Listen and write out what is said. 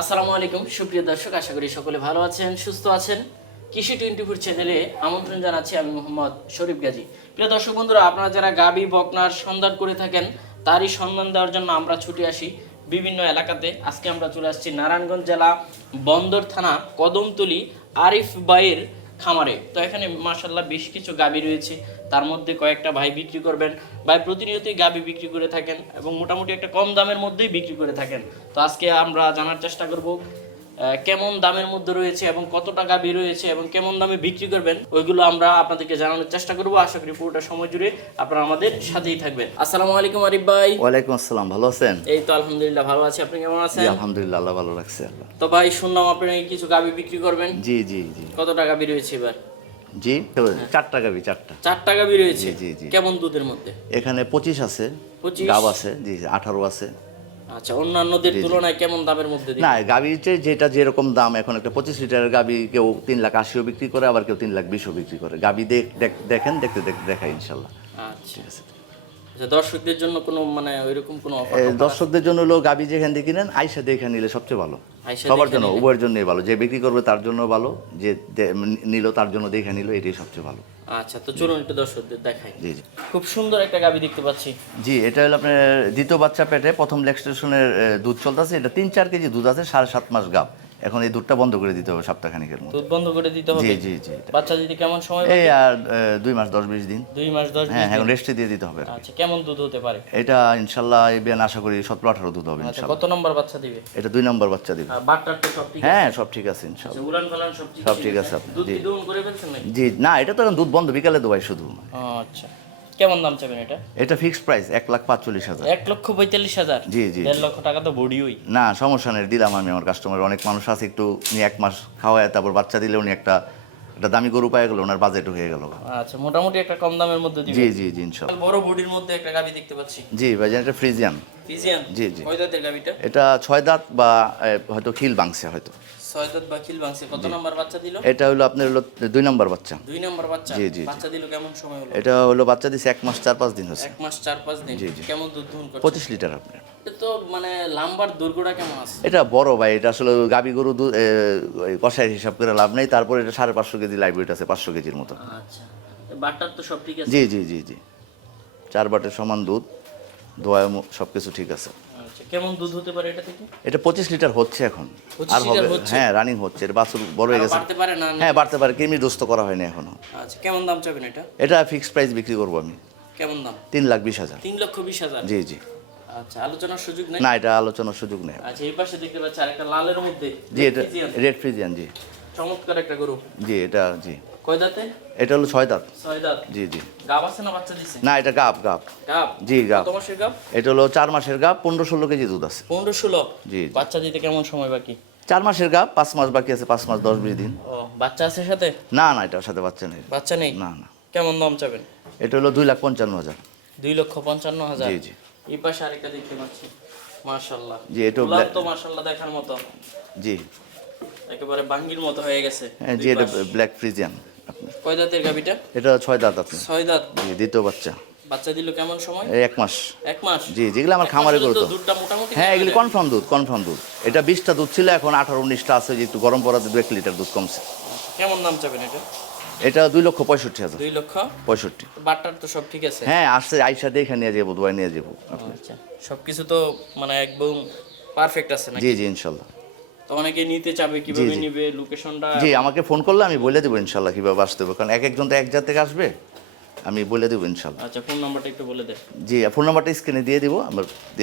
আসসালামু আলাইকুম, সুপ্রিয় দর্শক, আশা করি সকলে ভালো আছেন, সুস্থ আছেন। কৃষি টোয়েন্টি ফোর চ্যানেলে আমন্ত্রণ জানাচ্ছি আমি মোহাম্মদ শরীফ গাজী। প্রিয় দর্শক বন্ধুরা, আপনারা যারা গাবি, বকনার সন্ধান করে থাকেন, তারই সন্ধান দেওয়ার জন্য আমরা ছুটে আসি বিভিন্ন এলাকাতে। আজকে আমরা চলে আসছি নারায়ণগঞ্জ জেলা বন্দর থানা কদমতলি আরিফ বাইয়ের খামারে। তো এখানে মাসাল্লাহ বেশ কিছু গাবি রয়েছে। তার মধ্যে কয়েকটা ভাই বিক্রি করবেন। ভাই প্রতিনিয়তই গাবি বিক্রি করে থাকেন এবং মোটামুটি একটা কম দামের মধ্যেই বিক্রি করে থাকেন। তো আজকে আমরা জানার চেষ্টা করব কেমন দামের মধ্যে রয়েছে এবং কত টাকা বের রয়েছে এবং কেমন দামে বিক্রি করবেন ওইগুলো আমরা আপনাদেরকে জানানোর চেষ্টা করব। আশা করি পুরোটা সময় জুড়ে আপনারা আমাদের সাথেই থাকবেন। আসসালামু আলাইকুম আরিফ ভাই। ওয়ালাইকুম আসসালাম ভালো আছেন? এই তো আলহামদুলিল্লাহ ভালো আছি। আপনি কেমন আছেন? আলহামদুলিল্লাহ আল্লাহ ভালো রাখছে আল্লাহ। তো ভাই শুনলাম আপনি কিছু গাবি বিক্রি করবেন। জি জি জি। কত টাকা বের হয়েছে এবার? জি চারটা গাবি চারটা। চার টাকা বের হয়েছে? জি, জি। কেমন দুধের মধ্যে? এখানে পঁচিশ আছে 25? গাব আছে জি আঠারো আছে। আচ্ছা অন্যান্যদের তুলনায় কেমন দামের মধ্যে না গাবিতে যেটা যেরকম দাম এখন একটা পঁচিশ লিটারের গাবি কেউ তিন লাখ আশিও বিক্রি করে আবার কেউ তিন লাখ বিশও বিক্রি করে। দেখ- দেখেন দেখতে দেখ- দেখাই ইনশাল্লাহ। আচ্ছা। আচ্ছা দর্শকদের জন্য কোনো মানে ওইরকম কোনো দর্শকদের জন্য হলো গাবি যেখান থেকে কিনেন আইসা দেখে নিলে সবচেয়ে ভালো। সবার জন্য উভয়ের জন্যই ভালো। যে বিক্রি করবে তার জন্য ভালো যে নিল তার জন্য দেখে নিল এটাই সবচেয়ে ভালো। আচ্ছা তো চলুন একটু দর্শকদের দেখাই। জি জি। খুব সুন্দর একটা গাবি দেখতে পাচ্ছি। জি এটা হলো আপনার দ্বিতীয় বাচ্চা পেটে প্রথম ল্যাক্সটেশনের দুধ চলতেছে। এটা তিন চার কেজি দুধ আছে সাড়ে সাত মাস গাব। এখন এই দুধটা বন্ধ করে দিতে হবে সপ্তাহখানিকের মধ্যে। দুধ বন্ধ করে দিতে হবে? জি জি জি এটা। বাচ্চা দিতে কেমন সময় এই আর দুই মাস দশ বিশ দিন। দুই মাস দশ হ্যাঁ এখন রেস্টে দিয়ে দিতে হবে আচ্ছা কেমন দুধ হতে পারে? এটা ইনশাল্লাহ এই বিয়ান আশা করি সতেরো আঠারো দুধ হবে আচ্ছা ইনশাল্লাহ। কত নম্বর বাচ্চা দিবে? এটা দুই নম্বর বাচ্চা দিবে। বাটটার তো সব ঠিক হ্যাঁ সব ঠিক আছে ইনশাল্লাহ। আচ্ছা, উলান ফালান সব ঠিক সব ঠিক আছে? আপনি, দুধ জি। কি করে ফেলছেন নাকি? জি না এটা তো দুধ বন্ধ বিকালে দেবাই শুধু। আচ্ছা। কেমন দাম চাবেন এটা? এটা ফিক্সড প্রাইস এক লাখ পাঁচচল্লিশ হাজার। এক লক্ষ পঁয়তাল্লিশ হাজার? জি, জি। দেড় লক্ষ টাকা তো বডিওই। না সমস্যা নেই দিলাম আমি আমার কাস্টমার অনেক মানুষ আছে একটু উনি এক মাস খাওয়ায় তারপর বাচ্চা দিলে উনি একটা একটা দামি গরু পায়ে গেল ওনার বাজেট হয়ে গেল। আচ্ছা মোটামুটি একটা কম দামের মধ্যে জি জি জি ইনশাল্লাহ। বড় বডির মধ্যে একটা গাবি দেখতে পাচ্ছি। জি ভাইজান এটা ফ্রিজিয়ান। ফিজিয়ান জি, জি। কয় দাঁতের গাবিটা এটা ছয় দাঁত বা হয়তো খিল বাংছে হয়তো। ছয় দাঁত বা খিল ভাঙছে কত নাম্বার বাচ্চা দিল? এটা হলো আপনার হলো দুই নম্বর বাচ্চা। দুই নাম্বার বাচ্চা? জি, জি। বাচ্চা দিল কেমন সময় হলো? এটা হলো বাচ্চা দিছে এক মাস চার পাঁচ দিন হচ্ছে এক মাস চার পাঁচ দিন। জি, জি। কেমন দুধ করছে? পঁচিশ লিটার আপনার। তো মানে লাম্বার দুর্গটা কেমন আছে? এটা বড় ভাই এটা আসলে গাবি গরু কষাই হিসাব করে লাভ নেই। তারপর এটা সাড়ে পাঁচশো কেজি লাইভ আছে পাঁচশো কেজির মতো। আচ্ছা। বাটার তো সব ঠিক আছে? জি জি জি জি। চার বাটের সমান দুধ ধোয়া সব কিছু ঠিক আছে। কেমন দুধ হতে পারে এটা থেকে? এটা পঁচিশ লিটার হচ্ছে এখন। আর হবে? হ্যাঁ রানিং হচ্ছে। এটা বাছুর বড় হয়ে গেছে। বাড়তে পারে না? হ্যাঁ বাড়তে পারে। কৃমি দোস্ত করা হয়নি এখনও। আচ্ছা কেমন দাম চাবেন এটা? এটা ফিক্সড প্রাইস বিক্রি করব আমি। কেমন দাম? তিন লাখ বিশ হাজার। তিন লক্ষ বিশ হাজার? জি জি। আচ্ছা আলোচনার সুযোগ নেই? না এটা আলোচনার সুযোগ নেই। আচ্ছা এই পাশে দেখতে পাচ্ছি আরেকটা লালের মধ্যে জি এটা রেড ফ্রিজিয়ান জি। চমৎকার একটা গরু। জি এটা জি। কয় দাঁতে? এটা হলো ছয় দাঁত। ছয় দাঁত। জি জি। গাব আছে না বাচ্চা দিছে? না এটা গাব গাব। গাব? জি গাব। কত মাসের গাব? এটা হলো চার মাসের গাব পনেরো ষোলো কেজি দুধ আছে। পনেরো ষোলো? জি। বাচ্চা দিতে কেমন সময় বাকি? চার মাসের গাব পাঁচ মাস বাকি আছে পাঁচ মাস দশ বিশ দিন। ও বাচ্চা আছে সাথে? না না এটার সাথে বাচ্চা নেই। বাচ্চা নেই? না না। কেমন দাম চাবেন? এটা হলো দুই লাখ পঞ্চান্ন হাজার। দুই লক্ষ পঞ্চান্ন হাজার? জি জি। এই পাশে আরেকটা দেখতে পাচ্ছি। মাশাল্লাহ। জি, গোলাপ তো মাশাল্লাহ দেখার মতো। জি। একেবারে বাঙ্গির মতো হয়ে গেছে। হ্যাঁ জি এটা ব্ল্যাক ফ্রিজিয়ান। কয় দাঁতের গাবিটা এটা ছয় দাঁত আপনি ছয় দাঁত। জি দ্বিতীয় বাচ্চা। বাচ্চা দিল কেমন সময়? এই এক মাস। এক মাস? জি যেগুলো আমার খামারে করতো দুধটা মোটামুটি হ্যাঁ এগুলি কনফার্ম দুধ কনফার্ম দুধ। এটা বিশটা দুধ ছিল এখন আঠারো উনিশটা আছে যে একটু গরম পড়াতে দু এক লিটার দুধ কমছে। কেমন দাম চাবেন এটা? এটা দুই লক্ষ পঁয়ষট্টি হাজার। দুই লক্ষ? পঁয়ষট্টি। বাটার তো সব ঠিক আছে। হ্যাঁ আসছে আইসা দেখে নিয়ে যাব দোয়াই নিয়ে যাব। আচ্ছা। সবকিছু তো মানে একদম পারফেক্ট আছে জি জি ইনশাল্লাহ। তো অনেকে নিতে চাবে কীভাবে নিবে লোকেশনটা জি আমাকে ফোন করলে আমি বলে দেবো ইনশাল্লাহ কীভাবে আসতে হবে। কারণ এক একজন তো এক জাত থেকে আসবে আমি বলে দেবো ইনশাল্লাহ। আচ্ছা ফোন নাম্বারটা একটু বলে দেন জি ফোন নাম্বারটা স্ক্রিনে দিয়ে দিব আমার দিয়ে